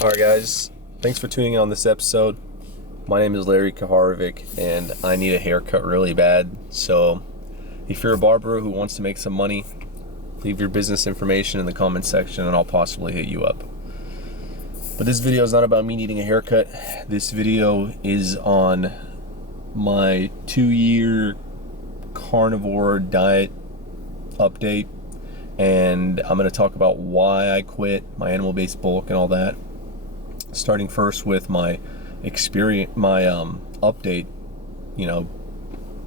Alright guys, thanks for tuning in on this episode. My name is Larry Kaharovic and I need a haircut really bad. So if you're a barber who wants to make some money, leave your business information in the comment section and I'll possibly hit you up. But this video is not about me needing a haircut. This video is on my 2-year carnivore diet update, and I'm going to talk about why I quit my animal-based bulk and all that. Starting first with my experience, my update,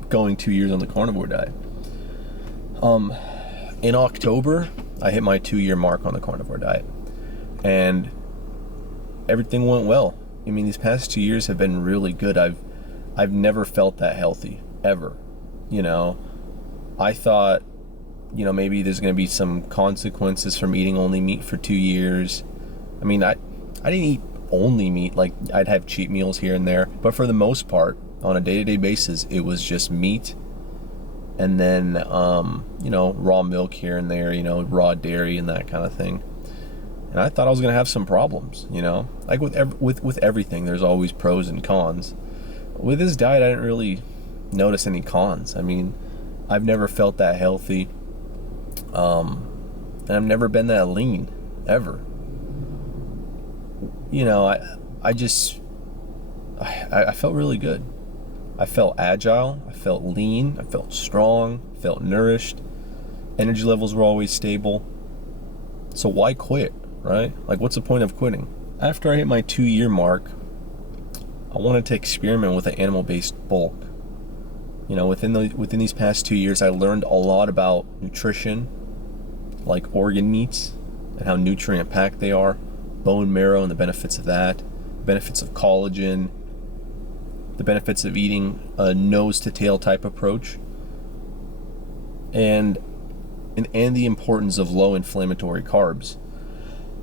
going 2 years on the carnivore diet. In October, I hit my 2-year mark on the carnivore diet, and everything went well. I mean, these past 2 years have been really good. I've never felt that healthy, ever. I thought, maybe there's going to be some consequences from eating only meat for 2 years. I mean, I didn't eat only meat. Like, I'd have cheat meals here and there, but for the most part, on a day-to-day basis, it was just meat, and then raw milk here and there, raw dairy and that kind of thing. And I thought I was gonna have some problems, like with everything. There's always pros and cons. With this diet, I didn't really notice any cons. I mean, I've never felt that healthy, and I've never been that lean, ever. I felt really good. I felt agile, I felt lean, I felt strong, felt nourished. Energy levels were always stable. So why quit, right? Like, what's the point of quitting? After I hit my 2-year mark, I wanted to experiment with an animal-based bulk. Within these past 2 years, I learned a lot about nutrition, like organ meats and how nutrient-packed they are, bone marrow and the benefits of that, benefits of collagen, the benefits of eating a nose-to-tail type approach, and the importance of low inflammatory carbs.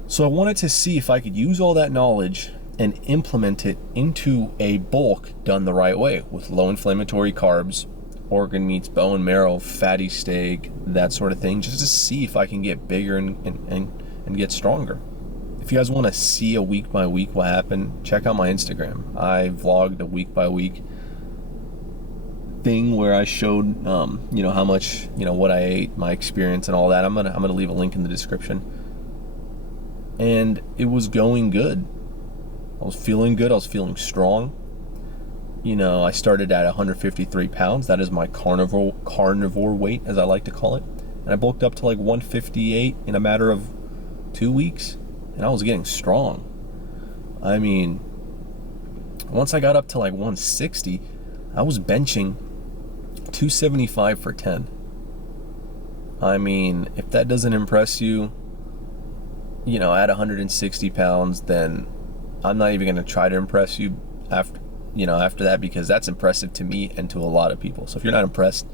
So I wanted to see if I could use all that knowledge and implement it into a bulk done the right way, with low inflammatory carbs, organ meats, bone marrow, fatty steak, that sort of thing, just to see if I can get bigger and get stronger. If you guys want to see a week by week what happened, check out my Instagram. I vlogged a week by week thing where I showed how much, what I ate, my experience and all that. I'm gonna leave a link in the description. And it was going good. I was feeling good. I was feeling strong. I started at 153 pounds. That is my carnivore weight, as I like to call it. And I bulked up to like 158 in a matter of 2 weeks. And I was getting strong. I mean, once I got up to like 160, I was benching 275 for 10. I mean, if that doesn't impress you, at 160 pounds, then I'm not even going to try to impress you after that, because that's impressive to me and to a lot of people. So if you're not impressed,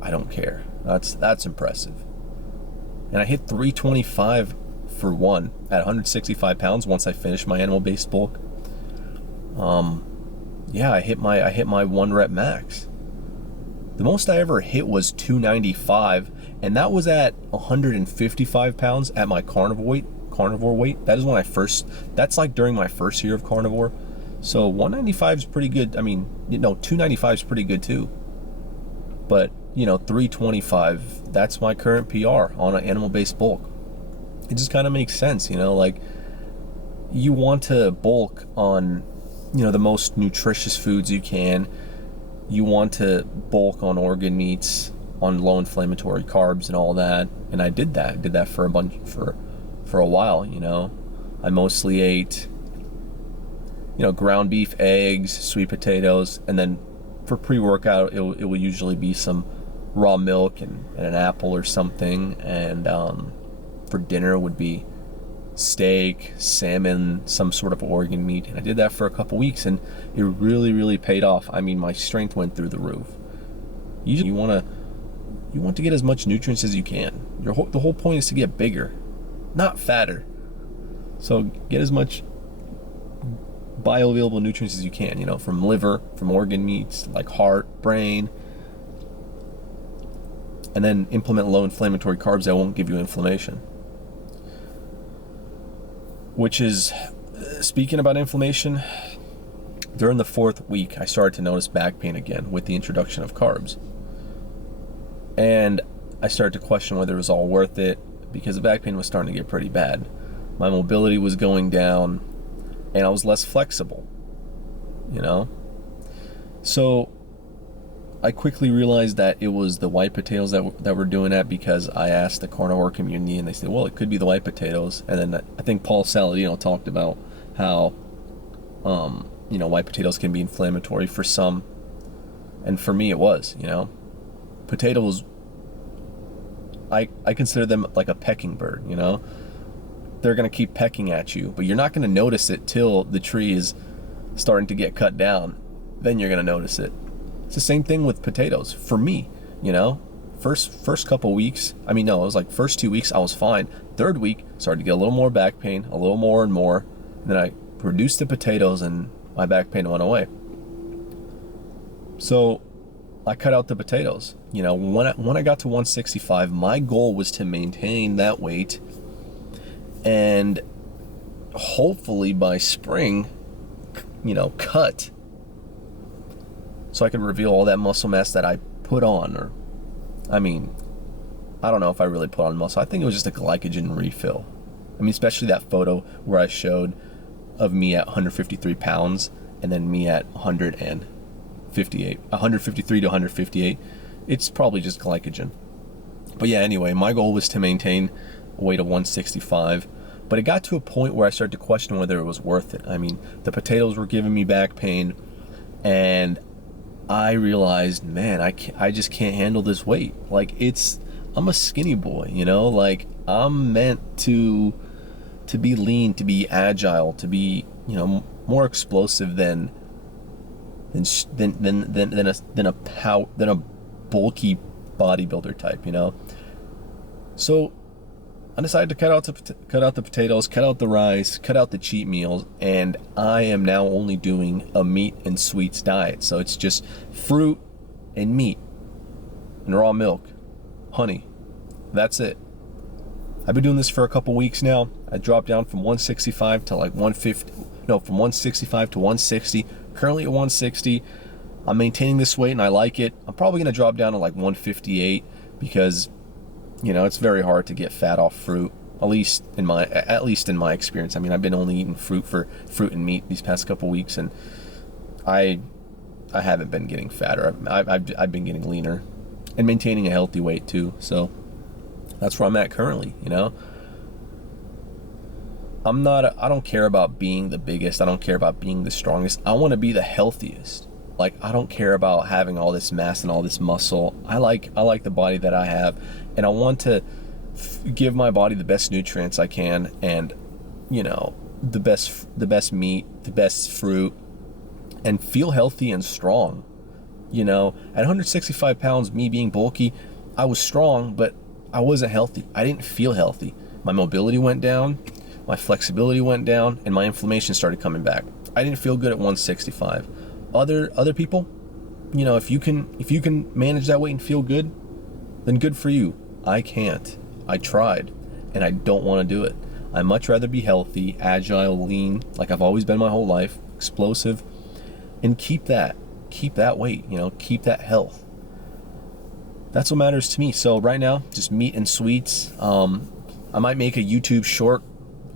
I don't care. That's impressive. And I hit 325 for one at 165 pounds once I finished my animal-based bulk. I hit my 1 rep max. The most I ever hit was 295, and that was at 155 pounds at my carnivore weight. That is when that's like during my first year of carnivore. So 195 is pretty good. I mean, 295 is pretty good too. But 325, that's my current PR on an animal-based bulk. It just kind of makes sense, like, you want to bulk on, the most nutritious foods you can. You want to bulk on organ meats, on low inflammatory carbs and all that. And I did that for a while. I mostly ate, ground beef, eggs, sweet potatoes, and then for pre-workout, it will usually be some raw milk and an apple or something, and for dinner would be steak, salmon, some sort of organ meat. And I did that for a couple weeks, and it really, really paid off. I mean, my strength went through the roof. You want to get as much nutrients as you can. The whole point is to get bigger, not fatter. So get as much bioavailable nutrients as you can, from liver, from organ meats like heart, brain, and then implement low inflammatory carbs that won't give you inflammation. Which is speaking about inflammation, during the 4th week, I started to notice back pain again with the introduction of carbs. And I started to question whether it was all worth it, because the back pain was starting to get pretty bad. My mobility was going down, and I was less flexible, you know? So I quickly realized that it was the white potatoes that were doing that, because I asked the carnivore community, and they said, well, it could be the white potatoes. And then I think Paul Saladino talked about how, white potatoes can be inflammatory for some, and for me it was, Potatoes, I consider them like a pecking bird, They're going to keep pecking at you, but you're not going to notice it till the tree is starting to get cut down. Then you're going to notice it. It's the same thing with potatoes. For me, first couple weeks, it was like first 2 weeks I was fine. 3rd week, started to get a little more back pain, a little more and more. And then I reduced the potatoes and my back pain went away. So I cut out the potatoes. When I got to 165, my goal was to maintain that weight, and hopefully by spring, cut, so I could reveal all that muscle mass that I put on. I don't know if I really put on muscle. I think it was just a glycogen refill. Especially that photo where I showed of me at 153 pounds and then me at 153 to 158. It's probably just glycogen. But yeah, anyway, my goal was to maintain a weight of 165. But it got to a point where I started to question whether it was worth it. The potatoes were giving me back pain, and I realized, man, I just can't handle this weight. I'm a skinny boy, I'm meant to be lean, to be agile, to be, more explosive than a bulky bodybuilder type, So I decided to cut out the potatoes, cut out the rice, cut out the cheat meals, and I am now only doing a meat and sweets diet. So it's just fruit and meat and raw milk, honey. That's it. I've been doing this for a couple weeks now. I dropped down from 165 to like 150. No, from 165 to 160. Currently at 160. I'm maintaining this weight and I like it. I'm probably going to drop down to like 158 because, it's very hard to get fat off fruit. At least in my experience. I've been only eating fruit and meat these past couple weeks, and I haven't been getting fatter. I've been getting leaner and maintaining a healthy weight too. So that's where I'm at currently. I don't care about being the biggest. I don't care about being the strongest. I want to be the healthiest. I don't care about having all this mass and all this muscle. I like the body that I have, and I want to give my body the best nutrients I can, and the best meat, the best fruit, and feel healthy and strong. At 165 pounds, me being bulky, I was strong, but I wasn't healthy. I didn't feel healthy. My mobility went down, my flexibility went down, and my inflammation started coming back. I didn't feel good at 165. Other people, if you can manage that weight and feel good, then good for you. I can't. I tried, and I don't want to do it. I'd much rather be healthy, agile, lean, like I've always been my whole life, explosive, and keep that weight, keep that health. That's what matters to me. So right now, just meat and sweets. I might make a YouTube short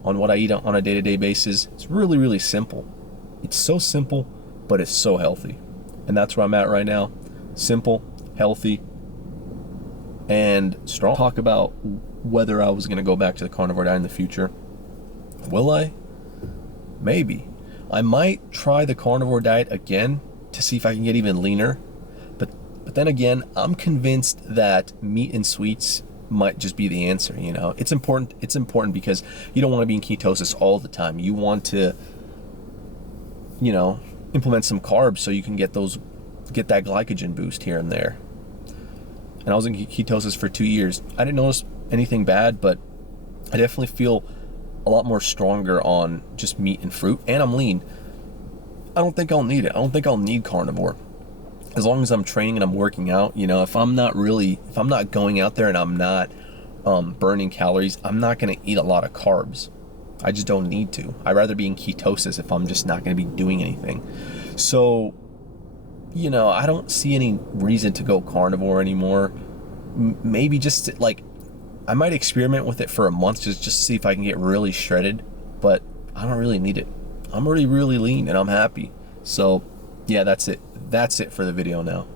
on what I eat on a day-to-day basis. It's really, really simple. It's so simple, but it's so healthy. And that's where I'm at right now. Simple, healthy, and strong. Talk about whether I was going to go back to the carnivore diet in the future. Will I? Maybe. I might try the carnivore diet again to see if I can get even leaner. But then again, I'm convinced that meat and sweets might just be the answer. It's important because you don't want to be in ketosis all the time. You want to, implement some carbs so you can get that glycogen boost here and there. And I was in ketosis for 2 years. I didn't notice anything bad, but I definitely feel a lot more stronger on just meat and fruit, and I'm lean. I don't think I'll need it. I don't think I'll need carnivore. As long as I'm training and I'm working out, if I'm not going out there and I'm not burning calories, I'm not going to eat a lot of carbs. I just don't need to. I'd rather be in ketosis if I'm just not going to be doing anything. So, you know, I don't see any reason to go carnivore anymore. Maybe just like, I might experiment with it for a month just to see if I can get really shredded, but I don't really need it. I'm already really lean and I'm happy. So yeah, that's it. That's it for the video now.